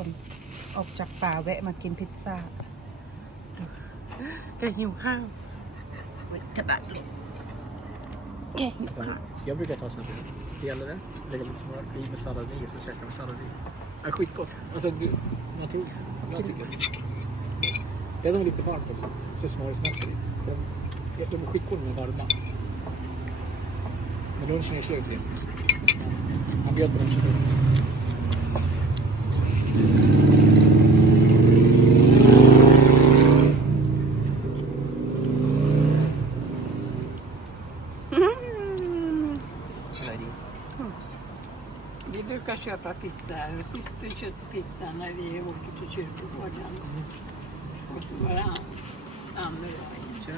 Jag brukar ta sådana här. Det gäller det. Lägga lite smör i med sallad i och så käka med sallad i. Det är skitgott. Alltså, jag tror, jag tycker det. är de lite varmt också. Så smör smakar lite. De, de är skitgoda med varma. Men lunchen är slut. Man bjöd på lunchen. Mm. vi köpa pizza här och sist vi köpte pizza när vi åker till kyrkogården. Mm. Och så var det han, Anne och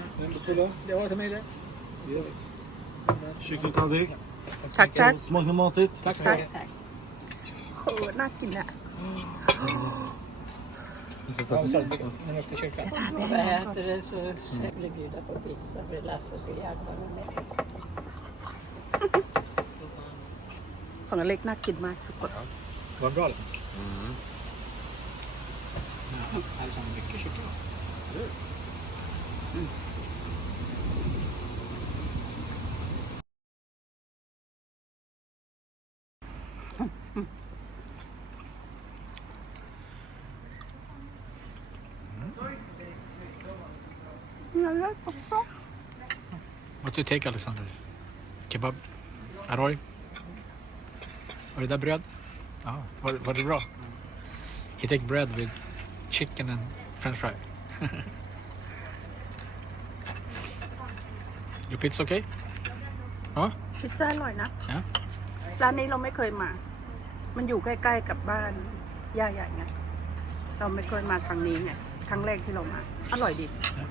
jag. Det var till mig det. Kyckling tallrik. Tack, tack. Smakar matigt. Tack, tack. tack. tack. tack. tack. tack. tack. tack. ตอนเล็กน่ากินมากทุกคนวันรอดเลยอืมอืม What do you take, Alexander? Kebab? Aroy? Var det där bröd? Ja, var, var det bra? He take bread with chicken and french fry. Your pizza okay? Ja. Huh? Pizza är nice. Ja. ร้านนี้เราไม่เคยมา มันอยู่ใกล้ๆกับบ้านย่าใหญ่ไงเราไม่เคยมาครั้งนี้ไงครั้งแรกที่เรามาอร่อยดี yeah.